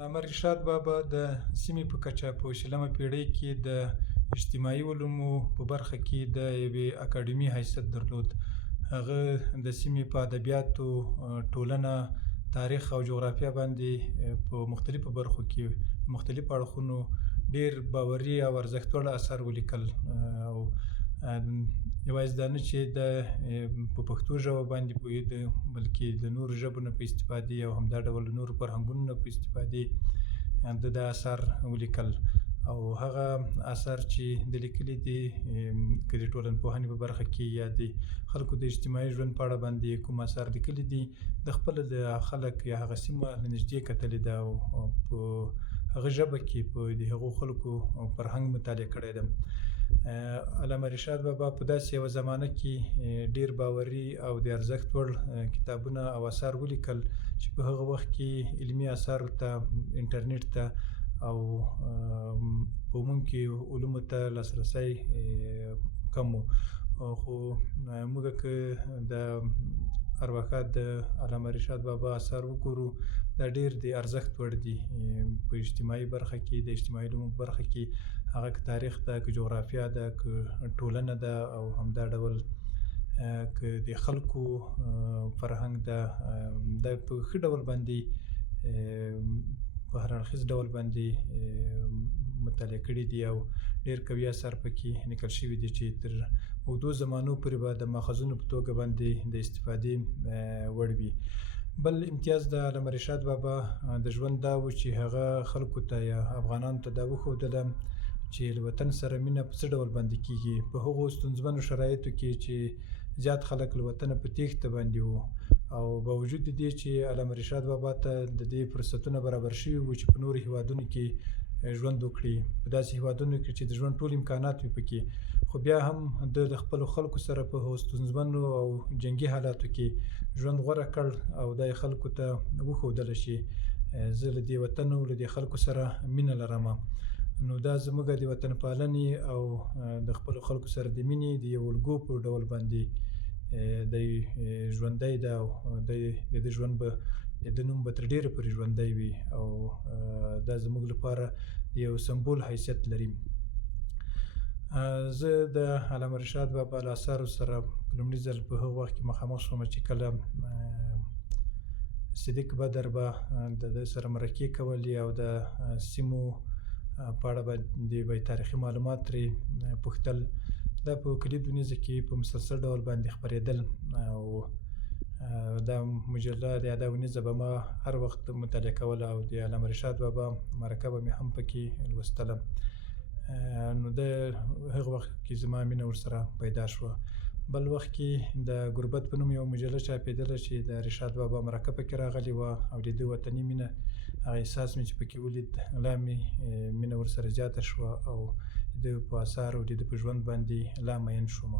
علامه رشاد بابا د سیمې په کچه په 20مه پېړۍ کې د اجتماعي علومو په برخه کې د یوې اکاډمي حیثیت درلود. هغه د سیمې په ادبیاتو، ټولنه، تاریخ او جغرافیه باندې په مختلفو برخو کې مختلفو اړخونو ډېر باوري او ارزښت وړ اثار ولیکل. او یوازې دا نه چې په پښتو ژبه باندې پوهېده، بلکې د نورو ژبو نه په استفادې او همدا ډول د نورو فرهنګونو نه په استفادې ده دا اثار ولیکل. او هغه اثار چې د لیکلي دي، که د ټولنپوهنې په برخه کې یا د خلکو د اجتماعي ژوند په اړه باندې کوم اثار لیکلي دي، د خپله د خلک یا هغه سیمه له نږدې کتلې ده او په هغه ژبه کې په د هغو خلکو فرهنګ مطالعه کړی ده. علامه رشاد بابا په داسې یوه زمانه کې ډېر باوري او د ارزښت وړ کتابونه او اثار ولیکل چې په هغه وخت کې علمي اثارو ته، انټرنیټ ته او په عموم کې علومو ته لاسرسی کم و. خو موږ که د ارواښاد د علامه رشاد بابا اثار وګورو، دا ډېر د ارزښت وړ دي. په اجتماعي برخه کې، د اجتماعي علومو په برخه کې، هغه که تاریخ ده، که جغرافیه ده، که ټولنه ده او همدا ډول که د خلکو فرهنګ ده، دا په ښه ډول باندې په هر اړخیز ډول باندې مطالعه کړي دي او ډېر قوي اثار پکې لیکل شوي دي چې تر اوږدو زمانو پورې به د ماخذونو په توګه باندې د استفادې وړ وي. بل امتیاز د علامه رشاد بابا د ژوند دا و چې هغه خلکو ته یا افغانانو ته دا وښودله چې له وطن سره مینه په څه ډول باندې کېږي. په هغو ستونزمنو شرایطو کې چې زیات خلک له وطنه په تېښته باندې وو، او باوجود د دې چې علامه رشاد بابا ته د دې فرصتونه برابر شوي وو چې په نورو هېوادونو کې ژوند وکړي، په داسې هېوادونو کې چې د ژوند ټول امکانات وي پکې، خو بیا هم د خپلو خلکو سره په هغو ستونزمنو او جنګي حالاتو کې ژوند غوره کړ او دا یې خلکو ته وښودله چې زه له دې وطن او له دې خلکو سره مینه لرم. نو دا زموږ د وطن پالنې او د خپلو خلکو سره د مینې د یو الګو په ډول باندې دی ژوندی ده او د ده ژوند به د ده نوم به تر ډېره پورې ژوندی وي او دا زموږ لپاره یو سمبول حیثیت لري. زه د علامه رشاد بابا له اثارو سره په لومړي ځل په هغه وخت کې مخامخ شوم چې کله صدیق بدر به د ده سره مرکې کولې او د سیمو په اړه باندې به تاریخي معلومات ترې پوښتل. دا په کلیدونیزه کې په مسلسل ډول باندې خپرېدل او دا مجله د یادونیزه به ما هر وخت مطالعه کوله او د علامه رشاد بابا مرکه به مې هم پکې لوستله. نو د هغه وخت کې زما مینه ورسره پیدا شوه. بل وخت کې د غربت په نوم یوه مجله چاپېدله چې د رشاد بابا مرکه پکې راغلې وه او د ده وطني مینه، هغه احساس مې چې پکې ولید، لا مې مینه ورسره زیاته شوه او د ده په اثارو او د ده په ژوند باندې لا مین شوم.